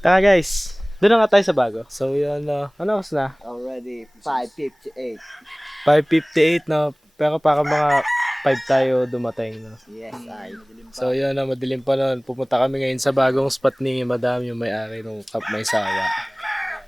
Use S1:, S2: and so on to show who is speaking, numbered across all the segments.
S1: Tara guys, doon na nga tayo sa bago. So yun, uh, ano oras na?
S2: Already 5.58.
S1: 5.58 na, pero para mga 5 tayo dumating. No?
S2: Yes, I.
S1: So yun na, madilim pa nun. Pupunta kami ngayon sa bagong spot ni Madam, yung may-ari ng Camp May Sawa.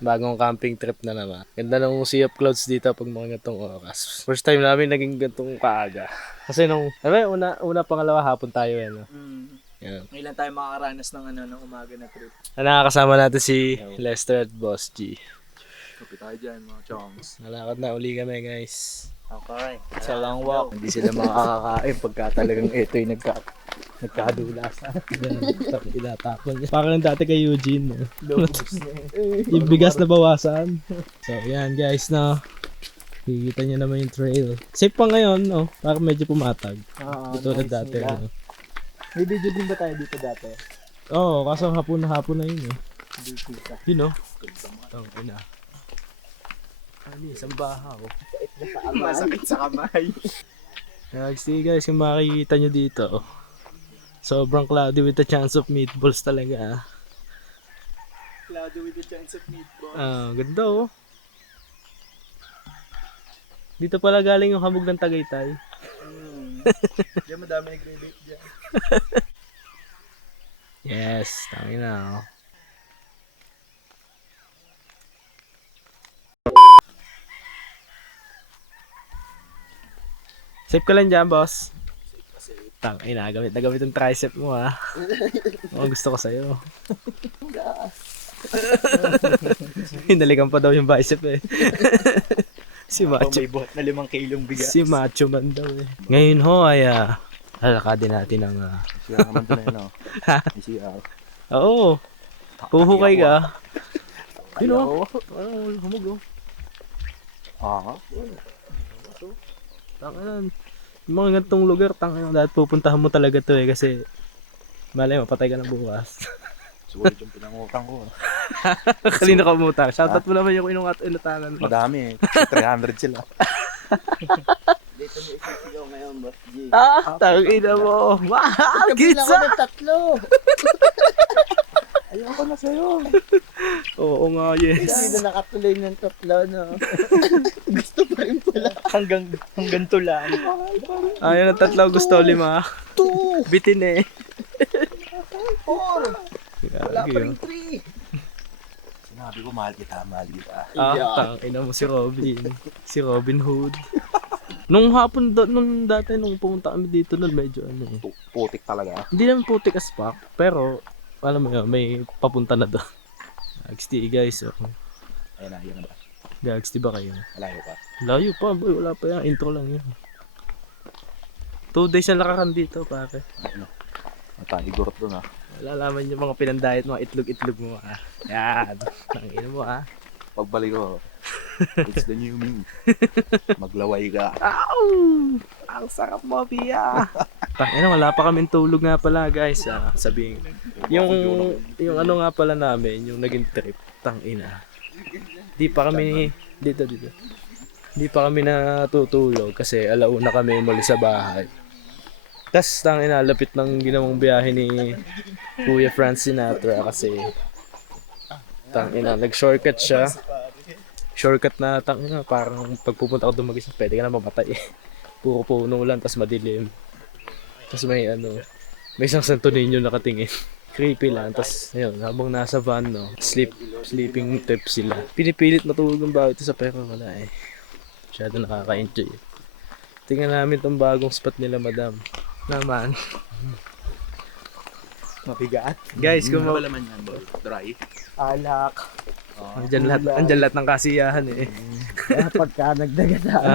S1: Bagong camping trip na naman. Ganda ng sea of clouds dito pag mga gantong oras. First time namin naging gantong kaaga. Kasi nung, alam mo, una, una pangalawa hapon tayo yan. No?
S3: Mm.
S1: Yan.
S3: Ngayon tayo makakaranas ng ano ng umaga na trip.
S1: Ah, Nakakasama natin si Lester at Boss G.
S3: Kapi tayo dyan mga chongs.
S1: Nalakad na uli kami guys.
S3: Okay. Sa long walk. Hindi sila makakakain pagka talagang ito'y nagka, nagkadulasan.
S1: Ilatapon niya. Parang dati kay Eugene. No? yung bigas na bawasan. So yan guys na. Kikita niyo naman yung trail. Safe pa ngayon, no? Parang medyo pumatag.
S3: Oo,
S1: Ito na dati. Ano.
S3: May video din ba tayo dito dati?
S1: Oo, oh, kaso hapon na hapon na yun eh.
S3: Hindi kita.
S1: Yun no? Ang ina. Ano isang bahaw.
S3: Masakit sa kamay.
S1: Guys, sige guys, kung makikita nyo dito. Sobrang cloudy with a chance of meatballs talaga ah.
S3: Cloudy with the chance of meatball.
S1: Ah, ganda oh. Dito pala galing yung hamog ng Tagaytay.
S3: Diyan madami nagre-rate dyan.
S1: Yes, tangin na oh. Safe ka lang dyan, boss. Tang, ina, gamit na gamit yung tricep mo ha. Oo, gusto ko sa'yo. Hinalikan pa daw yung bicep eh. si Macho.
S3: may buhat na limang kilong bigas.
S1: Si Macho man daw eh. Ngayon ho ay ah, lalakadin natin ang ah,
S2: Siya naman doon eh, no? Siya.
S1: Oo. Puhukay ka. Yun o. Ano, humog o.
S2: Ah,
S1: Tangan. Yung mga gantong lugar, tangan. Dahil pupuntahan mo talaga to eh. Kasi, malay mo, patay ka na bukas.
S2: sulit yung pinangutang ko.
S1: Kanina ka umutang. Shoutout mo naman yung inungat inutangan mo.
S2: Madami eh. 300 sila.
S4: Dito mo isisigaw ngayon, Boss G.
S1: Ah, tangina mo. Mahal,
S4: Kabila ko
S1: gitsa.
S4: ng tatlo.
S2: Ayoko na sa'yo.
S1: Oo nga, yes.
S4: Hindi na nakatuloy ng tatlo, no? Gusto pa rin pala.
S3: Hanggang, hanggang tulan.
S1: Ayun ang tatlo gusto lima.
S4: Two,
S1: Bitin eh.
S4: four. Wala pa rin
S1: oh.
S4: three.
S2: Sinabi ko, mahal kita, mahal kita.
S1: Ah, tangina mo si Robin. Si Robin Hood. Nung hapon, do, nung dati nung pumunta kami dito nun, medyo ano eh.
S2: Tu- Putik talaga.
S1: Hindi naman putik as fuck, pero alam mo yun, may papunta na doon. Gags guys, oh.
S2: Ayun na, yun na ba?
S1: Gags di ba kayo?
S2: Malayo pa.
S1: Layo pa, boy, wala pa yan. Intro lang yun. Two days na lakakan dito, pare.
S2: Ano? Mataligurot doon ah.
S1: Lalaman yung mga pinandayat, mga itlog-itlog mo, ah. Yan. Nangin mo, ah.
S2: Pagbalik ko, it's the new me. Maglaway ka.
S1: Ow! Ang sarap mo, Pia! Tangina, wala pa kaming tulog nga pala, guys. Ah, sabihin. Yung, yung ano nga pala namin, yung naging trip, tangina. Di pa kami, dito, dito. Di pa kami natutulog kasi alauna kami muli sa bahay. Tapos, tangina, lapit ng ginawang biyahe ni Kuya Franz Sinatra kasi tangina, nag-shortcut siya. Shortcut na tangina, parang pagpupunta ko dumagis, pwede ka na mamatay. Puro puno lang, tapos madilim. Tapos may ano, may isang Santo Niño nakatingin. Creepy lang. Tapos, ayun, habang nasa van, no, sleep, sleeping trip sila. Pinipilit matulog ng bawat isa, pero wala eh. Masyado nakaka-enjoy. Tingnan namin tong bagong spot nila, madam. Naman.
S3: Mabigat.
S1: Guys, kung ma-
S2: naman yan, boy? Dry?
S3: Alak.
S1: andyan lahat, andyan lahat ng kasiyahan eh.
S4: Kaya pagka nagdagat na.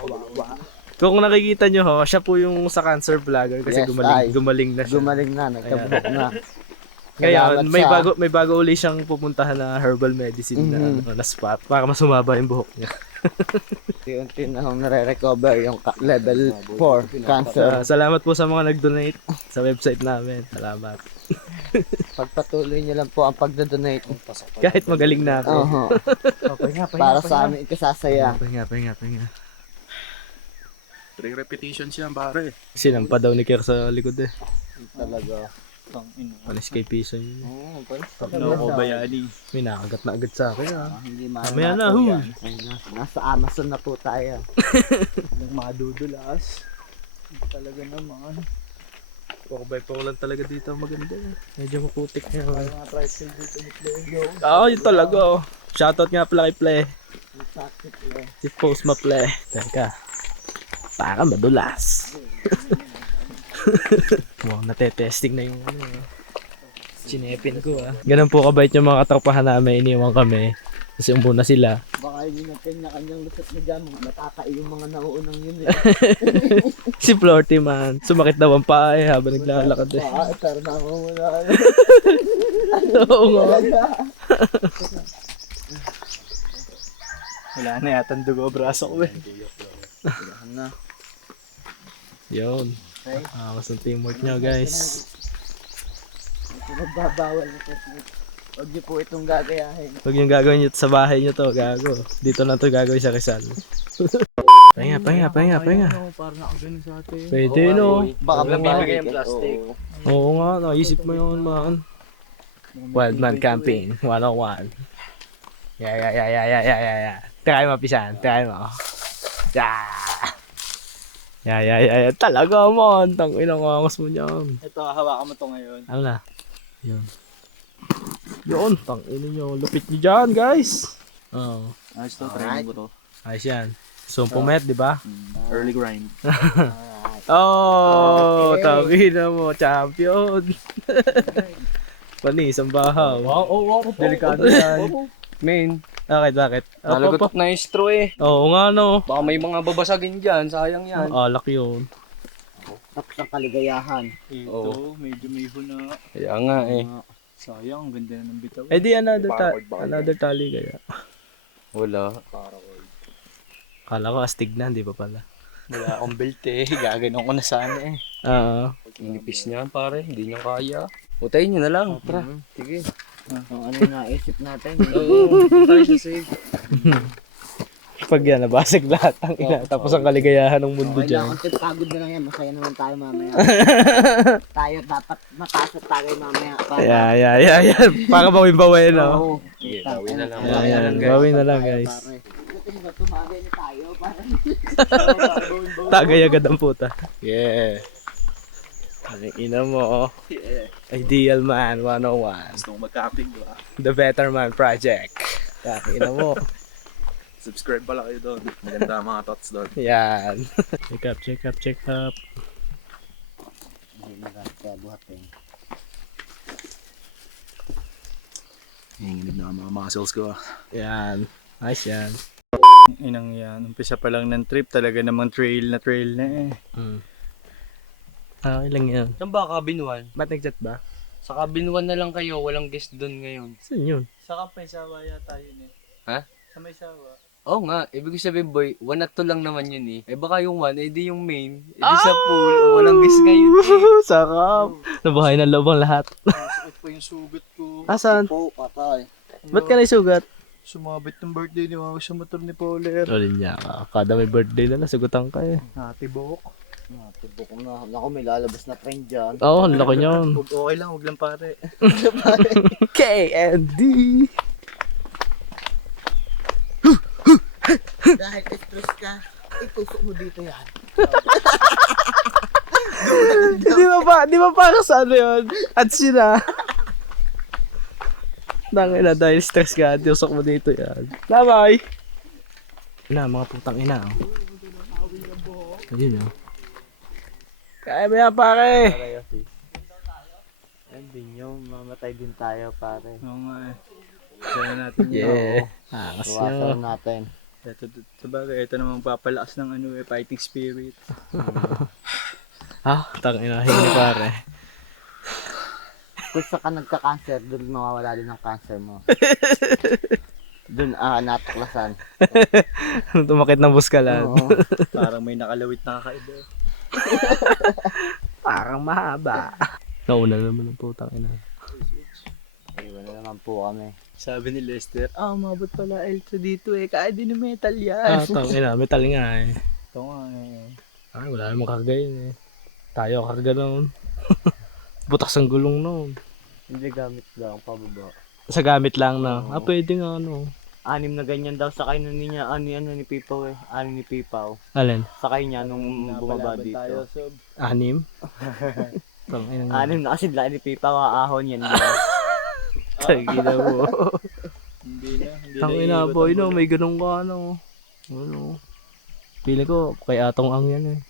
S1: Ah. Kung nakikita nyo ho, siya po yung sa cancer vlogger kasi
S4: Yes,
S1: gumaling,
S4: ay.
S1: gumaling na siya.
S4: Gumaling na, nagkabukok na.
S1: Ngayon,
S4: Salamat
S1: may bago may bago uli siyang pupuntahan na herbal medicine na,
S4: Mhm.
S1: ano, na spot para mas humaba yung buhok niya.
S4: Unti-unti na akong nare-recover yung level 4 cancer.
S1: Ah, salamat po sa mga nag-donate sa website namin. Salamat.
S4: Pagpatuloy niyo lang po ang pagdodonate.
S1: Kahit magaling na ako.
S4: Oho.
S3: Pahinga, pahinga,
S4: Para sa amin ikasasaya.
S1: Pahinga, pahinga, pahinga.
S2: Three repetitions yan, pare.
S1: Sinampa daw ni Kier sa likod eh.
S4: Talaga.
S1: Panis kay piso yun.
S4: Oo, palis
S3: Loko bayani.
S1: May nakagat na agad sa akin ah.
S4: Hindi
S1: Mamaya na, huy.
S4: Nasa Amazon na po tayo.
S3: Yung madudulas. Talaga naman.
S1: Puro by puro lang talaga dito maganda. Medyo maputik na yun.
S3: Mga tricycle dito ni Play.
S1: Oo, yun talaga oh. Shoutout nga pala kay Play.
S4: Sakit lang.
S1: Si Post ma Play. Teka. Para madulas. Wow, natetesting na yung ano. ah. Sinepin ko ah. Ganun po kabait yung mga katropahan namin. Iniwan kami. Kasi umuna sila.
S4: Baka yun ang kanya-kanyang lusot na dyan. Matatay yung mga nauunang yun eh.
S1: Si Florty man. Sumakit daw ang paa eh habang naglalakad eh.
S4: Ah, pero namumula.
S1: Oo nga.
S3: Wala na yata ang dugo braso ko eh.
S4: na.
S1: Yun.
S4: Okay.
S1: Ah, ang teamwork nyo guys.
S4: Pinagbabawal na po. Huwag niyo po itong gagayahin.
S1: Huwag yung gagawin nyo sa bahay nyo to, gago. Dito lang to gagawin sa Rizal. pahinga, pahinga, pahinga, pahinga.
S3: Ano, parang nakaganon sa atin.
S1: Pwede no.
S4: Baka
S3: Walang
S4: bumalik
S3: bibigay
S4: eh.
S3: ang plastic.
S4: Oo.
S1: Nga, naisip mo yun man. Wildman Campaign, 101. Yeah, yeah, yeah, yeah, yeah, yeah, yeah, yeah. Try mo, pisan. Try mo. Yeah. Yeah, yeah, yeah, yeah. Talaga man. Tang inang angas mo niyan.
S3: Ito, hawakan mo to ngayon.
S1: Ano na? Yun. Yun. Tang ina nyo. Lupit nyo dyan, guys. Oo.
S3: Ayos to,
S4: Alright.
S3: ko to.
S1: Ayos yan. So, pumet, di ba?
S3: Early grind.
S1: Oh,
S4: Okay.
S1: tangina mo, champion. Panis ang bahaw.
S3: Wow, oh, wow.
S1: Delikado yan.
S3: Main,
S1: Bakit, bakit? Opo.
S3: nalagotok na yung straw eh.
S1: Oo nga, no.
S3: Baka may mga babasagin dyan, sayang yan.
S1: Alak yun.
S4: Tapos ang kaligayahan.
S3: Ito, medyo may huna. Kaya nga eh. Sayang, ang ganda na ng bitaw.
S1: Eh di another, ta- another tali kaya.
S3: Wala.
S1: Kala ko astig na, di ba pala?
S3: Wala akong belt eh. Gaganon ko na sana eh.
S1: Oo.
S3: Inipis niya pare, hindi niya kaya. Utayin niyo na lang. Tara. Sige.
S4: Kung ano yung naisip natin.
S3: Oo, tayo sa save.
S1: Pag yan, nabasag lahat ang ina. Tapos ang kaligayahan ng mundo dyan.
S4: Kailangan konti pagod na lang yan. Masaya naman tayo mamaya. tayo dapat mataas at tagay mamaya. Para,
S1: Yeah, yeah, yeah, yeah. Para bawin-bawin, no?
S4: Oo.
S3: Sige, gawin na lang.
S1: Yeah, yeah. Bawin na lang, guys.
S4: Ito ba tumagay na tayo? Para
S1: Tagay agad ang puta. Yeah. Ang ina mo, oh. Ideal Man 101.
S2: Gusto mong mag-camping, di ba?
S1: The Better Man Project. Ina mo.
S2: Subscribe pala kayo doon. Maganda ang mga thoughts doon.
S1: Yan. check up, check up, check up.
S4: Hindi na buhat eh.
S2: Hinginig na ang mga muscles ko. ah.
S1: Yan. Nice yan.
S3: Inang yan. Umpisa pa lang ng trip. Talaga namang trail na trail na eh.
S1: Mm. Ah, ilang yan.
S5: Saan ba kabinwan?
S1: Ba't nag-chat ba?
S5: Sa kabinwan na lang kayo, walang guest doon ngayon.
S1: Saan yun?
S3: Sa may sawa yata yun eh.
S5: Ha?
S3: Sa may sawa.
S5: Oo nga, ibig sabihin boy, one at two lang naman yun eh. Eh baka yung one, eh di yung main. Eh di sa pool, walang guest ngayon eh.
S1: Sarap. Nabuhay ng loob ang lahat.
S3: Sakit pa yung sugat ko.
S1: Asan?
S4: Po, patay.
S1: Ba't ka naisugat?
S3: Sumabit ng birthday ni Mama sa motor ni Pauler.
S1: Ulit niya ka. Kada may birthday na nasugutan ka eh.
S3: Natibok.
S4: Ah, Tibok na. Naku, may lalabas na friend dyan.
S1: Oo, oh, ang laki niyan.
S3: Huwag okay lang, huwag lang pare.
S1: K&D.
S4: Dahil stress ka, itusok mo dito yan.
S1: di ba pa, di ba para sa ano yun? At sila. Tangin na dahil stress ka, tiusok mo dito yan. Bye-bye! Ina, mga putang ina. Oh. Ayun oh. Kaya mo yan pare!
S4: Hindi nyo, mamatay din tayo pare.
S3: Oo nga eh. Kaya natin yun.
S1: Yeah. Ah, kasi
S4: Iwasan natin.
S3: Ito, ito, sabagay, ito namang papalakas ng ano eh, fighting spirit.
S1: Ah, tangina, hindi pare.
S4: Kung sa ka nagka-cancer, doon mawawala din ang cancer mo. doon ah, natuklasan.
S1: Tumakit ng buskalan.
S4: Oo.
S3: Parang may nakalawit na kakaiba.
S1: Parang mahaba. Nauna naman ang putang ina.
S4: Iwan na naman po kami.
S3: Sabi ni Lester, ah, umabot pala L3 dito eh, kaya din ng metal yan.
S1: Ah, tangina, metal nga eh.
S3: Ito nga eh.
S1: Ay, wala namang karga yun eh. Tayo karga noon. butas ang gulong noon.
S4: Hindi gamit lang, pababa.
S1: Sa gamit lang na. Ah, pwede nga ano.
S4: Anim na ganyan daw sakay na niya, ano ano ni Pipaw eh. Anim ni Pipaw.
S1: Alin?
S4: Sakay niya nung bumaba dito.
S1: Anim? Tangina nga.
S4: Anim na kasi laki ni Pipaw, ahon yan. diba?
S1: Tangina mo.
S3: Hindi na. Hindi
S1: Tangina boy no, may ganun ka ano. Ano. Pili ko, kay atong ang yan eh.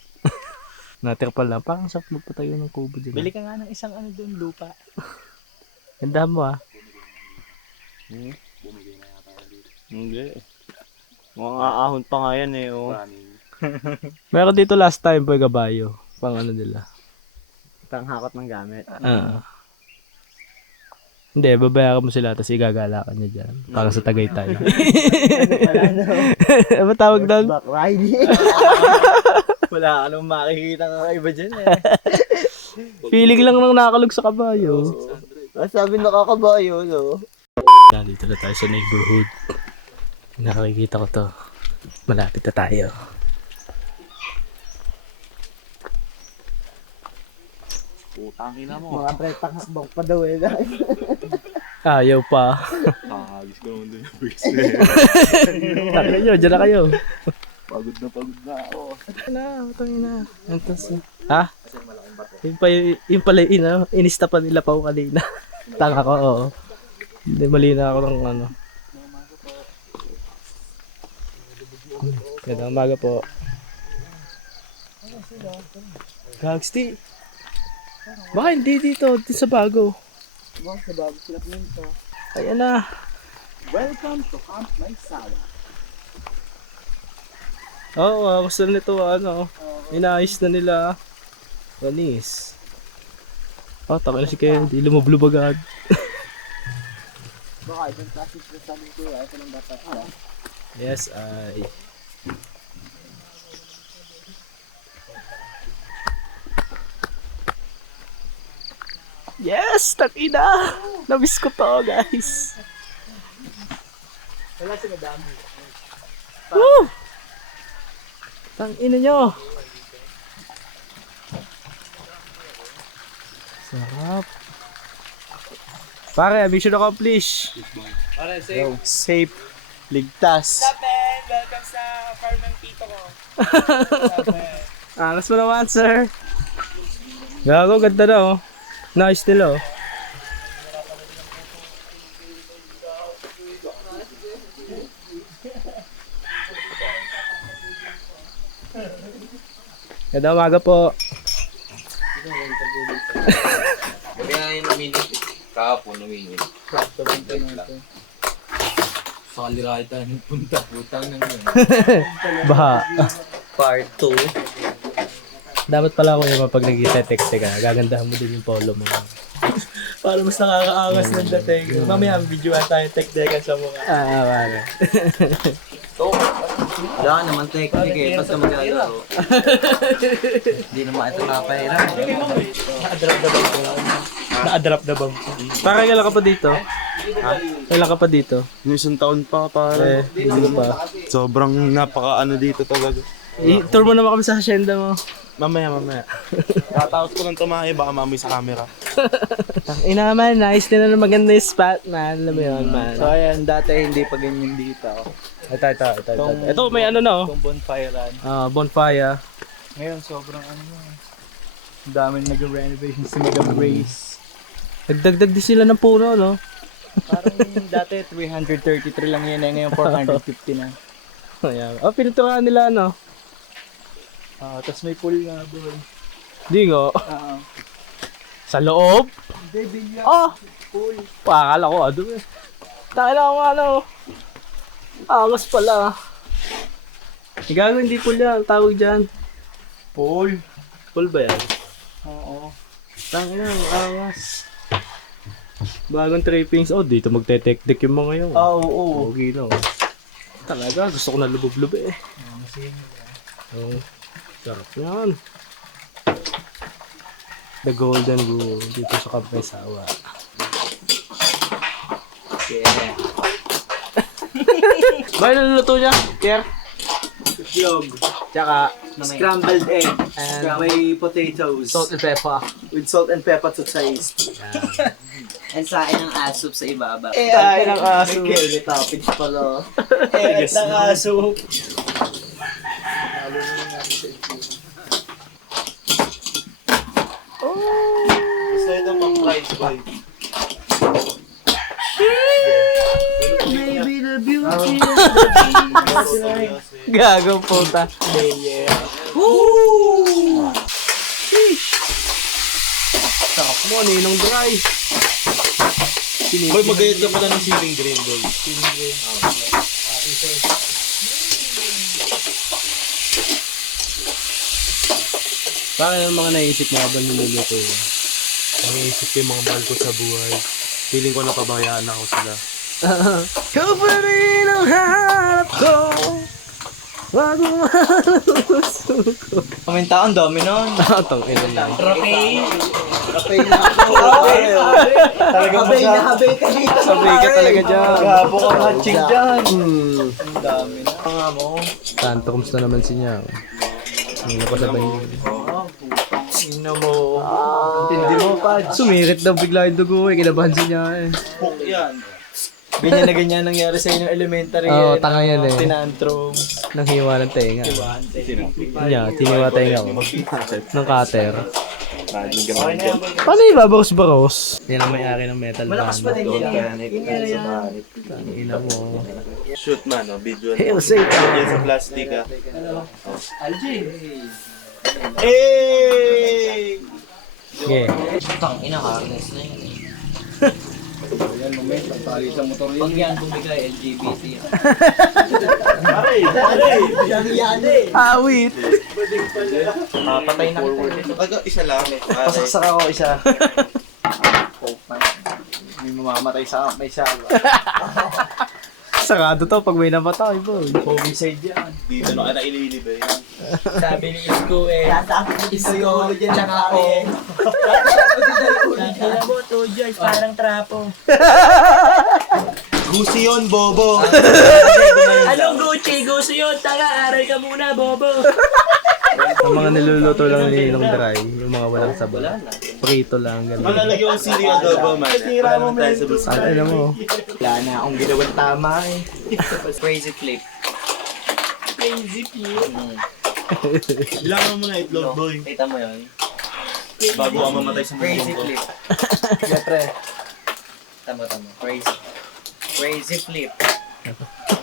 S1: Natir pa lang. Parang sa magpatayo ng kubo dyan.
S3: Bili ka nga ng isang ano doon, lupa.
S1: Ganda mo ah.
S4: Hindi. Mga ahon pa nga yan eh. Oh.
S1: Meron dito last time boy gabayo. Pang ano nila.
S4: Panghakot ng gamit.
S1: Ah. Hindi, babayaran mo sila tapos igagalakan niya dyan. Para sa Tagaytay. Ano tawag doon?
S4: Back riding.
S3: Wala ka nang makikita ng iba dyan eh.
S1: Feeling lang nang nakakalog sa kabayo.
S4: Ah, Sabi nakakabayo, no?
S1: Dito na tayo sa neighborhood. Nakikita ko to. Malapit na tayo.
S2: Putang ina mo.
S4: Mga tretang hakbang pa daw eh.
S1: Ayaw pa.
S2: Kakagis ko naman doon yung voice.
S1: Taka nyo, dyan na kayo.
S2: Pagod na pagod na ako.
S1: na, ito na. Antas na. Ha? Yung, pa, yung pala, yung, ano, inista pa nila pa ako kanina. Tanga ko, oo. Hindi, mali na ako ng ano. Ganda umaga po. Gagsti. Baka hindi dito, dito sa bago.
S4: Sa bago sila pinto.
S1: Ayan na.
S2: Welcome to Camp Maysawa.
S1: Oo, oh, gusto na nito, ano, inaayos na nila. Wanis. Oh, taka na si Ken, di lumablub agad.
S4: Baka ibang traffic na sa ko. Ito lang dapat.
S1: Yes, ay. Yes! Takina! Namiss ko to, guys.
S3: Wala si madami.
S1: Woo! Tangina nyo. Sarap. Pare, mission accomplished.
S5: Para safe.
S1: Safe. Ligtas.
S3: Welcome sa farm ng tito ko.
S1: Angas mo naman, sir. Gago, ganda na oh. Nice nila oh. Ganda umaga po.
S5: Kaya yung naminit. Kahapon naminit. Sa kalira kita punta. Putang na yun.
S1: Baha.
S5: Part 2.
S1: Dapat pala ako yung pag nag-text ka, gagandahan mo din yung polo mo.
S3: Para mas nakakaangas ng dating. Mamaya videoan tayo tek-dekan sa mukha.
S1: Ah, pare.
S5: Wala ka naman technique eh. Basta maglalaro. Hindi naman ito nakapahirap.
S1: Na-drop na bang? Para kailan ka pa dito? Ha? Kailan ka pa dito?
S2: Yung isang taon pa pare.
S1: Eh, hindi pa.
S2: Sobrang napaka ano dito talaga.
S1: I-tour mo naman kami sa hacienda mo.
S2: Mamaya, mamaya. Tatapos ko lang tumahe, baka mamoy sa camera.
S1: Ina naman, nice din na maganda yung spot, man. Alam mo yun, man.
S3: So ayan, dati hindi pa ganyan dito.
S1: Ito, ito, ito, ito. Ito, may ano na, oh.
S3: Itong bonfirean.
S1: Ah, bonfire.
S3: Ngayon, sobrang ano na. Ang daming nag-renovation sa Mega Brace.
S1: Nagdagdag din sila ng puno, no?
S3: Parang dati 333 lang yan eh, ngayon 450 na.
S1: Ayan. Oh, pinuntukan nila, no?
S3: Ah, tapos may pool nga doon.
S1: Di nga.
S3: Oo.
S1: Sa loob?
S3: Hindi, bilya.
S1: Oh! Pool. Pakakala ko, ano eh. Tayo lang ako, ano. Angas pala. Gago, hindi pool yan. Tawag dyan.
S3: Pool.
S1: Pool ba yan?
S3: Oo.
S1: Tangina, ang angas. Bagong trippings. Oh, dito magte-tek-tek yung mga yun.
S3: Ah, oo, oo.
S1: Okay na. oh. Talaga, gusto ko na lubog-lub eh. Oh, sarap yan. The Golden Rule dito sa Camp Sawa.
S5: Yeah.
S1: Bakit naluluto niya? Pierre?
S3: Yog.
S1: Tsaka,
S3: Scrambled egg.
S1: And
S3: may potatoes.
S1: salt and pepper.
S3: With salt and pepper to taste.
S5: And sain ng asop sa ibaba.
S3: Eh, ay, ng aso.
S4: May toppings pala.
S3: Eh, ng aso.
S2: ito pang price boy.
S1: Gagawang puta. Sarap mo, ninong dry.
S2: Boy, magayat ka pala ng ceiling green boy.
S1: Bakit ang mga naisip mo habang niluluto yun? Naisip ko yung mga mahal ko sa buhay. Feeling ko napabayaan ako sila. Ikaw pa rin ang hanap ko. Wag mo
S3: Paminta ang dami nun.
S1: Atang ina na.
S4: Kapay na ako.
S3: Talaga
S4: Kapay na habay ka dito.
S1: Sabay ka talaga dyan.
S3: Gabo ka hatching dyan.
S1: Hmm.
S3: Ang dami na. Nga mo.
S1: Tantrums na naman si Nyao. Hindi na pa sabay yun.
S3: Ina mo. Intindi mo, Pad.
S1: Sumirit daw bigla yung dugo eh. Kinabahan si Nyao eh.
S2: Hook yan.
S3: Ganyan na ganyan nangyari sa inyo elementary.
S1: Oo,
S3: eh,
S1: tanga yan
S3: no?
S1: eh.
S3: Tinantrum.
S1: Nang hiwa ng tenga. Nya, tiniwa tenga ko. Ng cutter. Paano ibabaros-baros? Yan ang may-ari ng metal band.
S3: Malakas pa din yan.
S1: Ina mo.
S2: Shoot man, no? video
S1: Hey,
S2: na.
S1: Jose.
S2: Yan sa plastic ah.
S1: Okay.
S5: Tang ina harness na yun. Pag yan bumigay LGBT.
S4: Yan eh.
S1: Awit!
S3: Patay na kita.
S2: Aga, isa lang.
S3: Pasaksak ako isa. May mamamatay sa may sawa.
S1: Sarado to pag may namatay, boy.
S3: Homicide yan.
S2: Dito na ka na ililib eh.
S3: Sabi ni Isko eh.
S4: Sasakit ito yung ulo dyan tsaka ako.
S2: Gusi yun, bobo!
S6: Anong Gucci? Gusto yun? Tanga, aral ka muna, bobo.
S1: Ang mga niluluto lang ni Ninong Dry, yung mga walang sabaw. Prito lang, gano'n.
S2: Malalagay yung sili adobo man. Wala naman tayo sa bus.
S1: Ang ina mo.
S3: Wala na akong ginawang tama eh.
S5: Crazy flip.
S6: Crazy cute.
S2: Bilangan mo na itlog, boy.
S5: Kita mo yun?
S2: Bago ka mamatay sa
S5: Crazy
S2: mundo ko.
S5: flip.
S3: Siyempre.
S5: Tama, tama. Crazy. Crazy flip.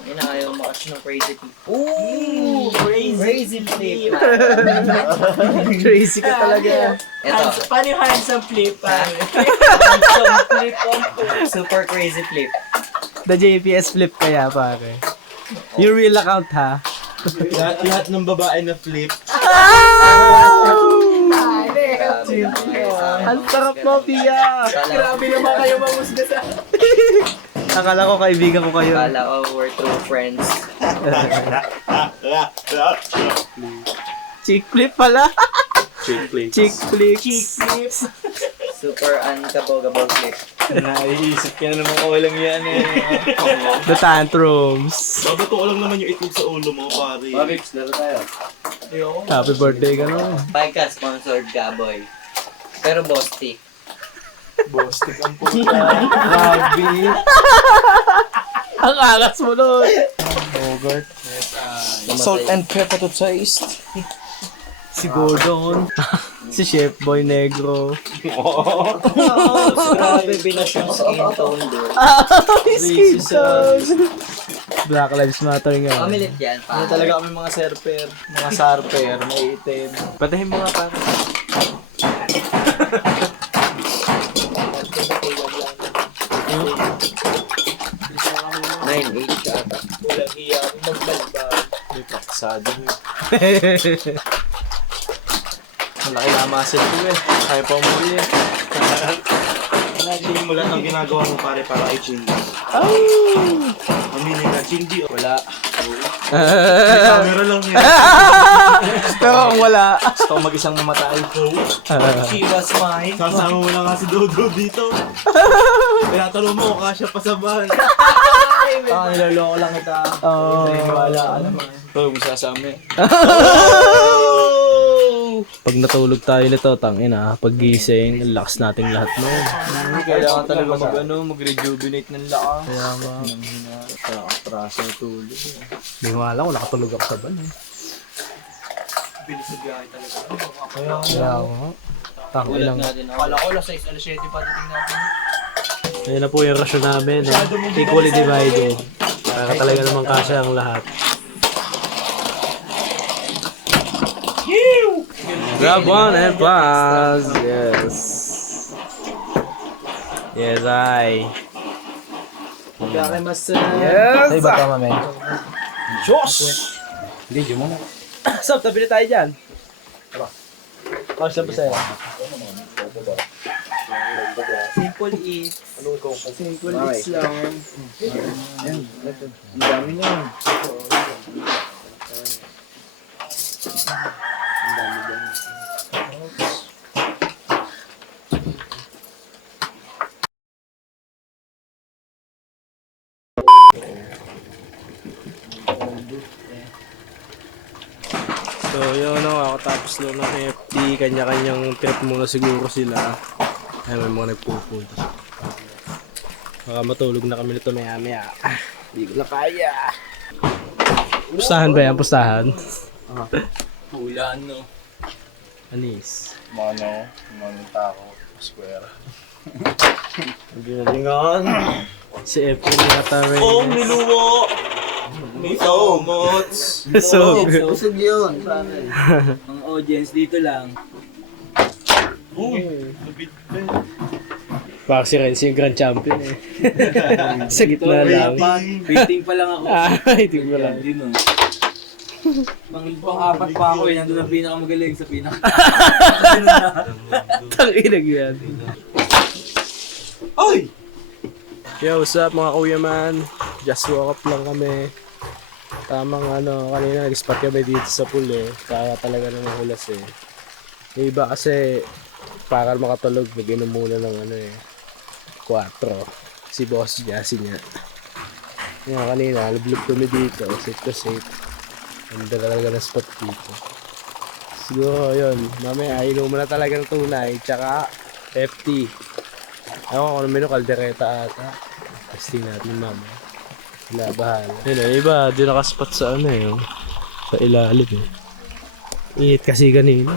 S5: Yun na ayaw makas ng crazy flip. Ooh! Crazy, crazy flip.
S1: Crazy ka talaga.
S5: Ito.
S6: Hands, paano yung handsome flip? pare?
S5: Handsome flip on Super crazy flip.
S1: The JPS flip kaya, pare. Yung real account, ha?
S2: Lahat, lahat ng babae na flip.
S1: Ang sarap mo, Pia!
S5: Kala,
S6: naman kayo mamusga sa...
S1: Akala ko kaibigan ko kayo.
S5: kala ko we're true friends.
S1: Chick flip pala.
S2: Chick flip.
S1: Chick flip.
S6: flip.
S5: Super unkabogable flip.
S3: Naiisip ka na naman ko lang yan eh.
S1: The tantrums.
S2: Babato ko lang naman yung itlog sa ulo mo, pare.
S5: laro tayo.
S1: Happy birthday ka naman.
S5: Pagka sponsored ka, boy. Pero boss.
S3: Bostik ang puta. Grabe.
S1: Ang alas mo nun.
S3: Bogart.
S5: Namatay.
S3: Salt and pepper to taste.
S1: Si Gordon. si Chef Boy Negro.
S5: Grabe, binas yung skin tone doon.
S1: Skin tone. Black Lives Matter nga.
S5: Pamilit yan,
S3: Ano
S5: pa.
S3: talaga kami mga surfer, mga sarper, may itim.
S1: Patahin mo nga pare.
S3: magbalbal. May paksado mo. Malaki na muscle ko eh. Kaya pa umuli eh.
S2: Ching mo lahat ng ginagawa mo, pare, para kay Chingy. Aminin ka, Chingy. oh.
S3: Wala.
S2: Camera lang yun.
S1: Pero kung wala.
S3: Gusto ko mag-isang mamatay.
S5: She was mine.
S2: Sasama mo na nga si Dodo dito. Kaya tanong mo, kung kasya pa sa bahay.
S3: Ah, niloloko lang kita.
S1: Oo.
S3: Naniniwala ka naman. Pero kung sasama eh.
S1: Oh! pag natulog tayo nito, tangina, pag gising, ang lakas nating lahat noon.
S5: Kailangan talaga mag, ano, mag-rejuvenate ng lakas.
S1: Kaya nga,
S5: Nang hina, traso tulog.
S1: hindi ko alam kung nakatulog ako sa ban eh.
S5: Bilis na biyahe talaga.
S1: Kaya nga, tangina.
S5: natin. Akala ko alas 6, alas 7 pa dating natin.
S1: Ayun na po yung rasyon namin. Eh. Equally divided. Para talaga naman kasya ang lahat. Grab one and pass. Yes. Yes, I. Yes.
S3: Ay, bata mamen.
S1: Diyos!
S3: Video mo na.
S1: Sab, tabi na tayo dyan.
S3: Oh, sabi sa'yo.
S5: Simple eats. Simple eats lang.
S3: Ang dami niya.
S1: So, yun ako tapos doon ng FT, kanya-kanyang trip muna siguro sila. Ay, may mga nagpupunta. Baka matulog na kami nito maya maya. Hindi ko na kaya. Pustahan ba yan? Pustahan?
S5: Hulaan, no?
S1: Anis.
S2: Mano, mano tao, square.
S1: Si April yata rin.
S5: Oh, niluwo! May somots!
S1: so,
S4: Usog yun, pare.
S5: Ang audience dito lang.
S1: Baka si Renzi yung grand champion eh. Sa gitna lang.
S5: Waiting pa lang ako.
S1: Ah, itig mo lang.
S5: Hindi no. Pang, pang apat pa ako eh. Nandun ang pinakamagaling sa pinaka.
S1: Tanginag yan.
S5: Oy!
S1: Yo, what's up mga kuya man? Just woke up lang kami. Tamang ano, kanina nag-spot kami dito sa pool eh. Kaya talaga na mahulas eh. Yung iba kasi, para makatulog, nag-inom muna ng ano eh. 4. Si boss Jassy niya. Yung kanina, lublog kami dito. Safe to safe. Ganda talaga ng spot dito. Siguro yun, mamaya inuman na talaga ng tunay. Tsaka, FT. Ewan ko kung ano menu, kaldereta ata. Testing natin mamaya. Wala, bahala. Yun eh, iba, di nakaspot sa ano eh. oh. Sa ilalim eh. Init kasi kanina.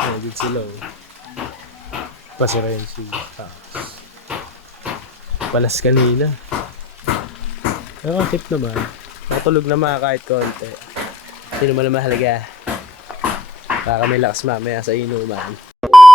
S1: Ay, dito sila oh. Pasira yun si Taos. Palas kanina. Pero tip naman, natulog naman kahit konti. Hindi naman na mahalaga. Para may lakas mamaya sa inuman.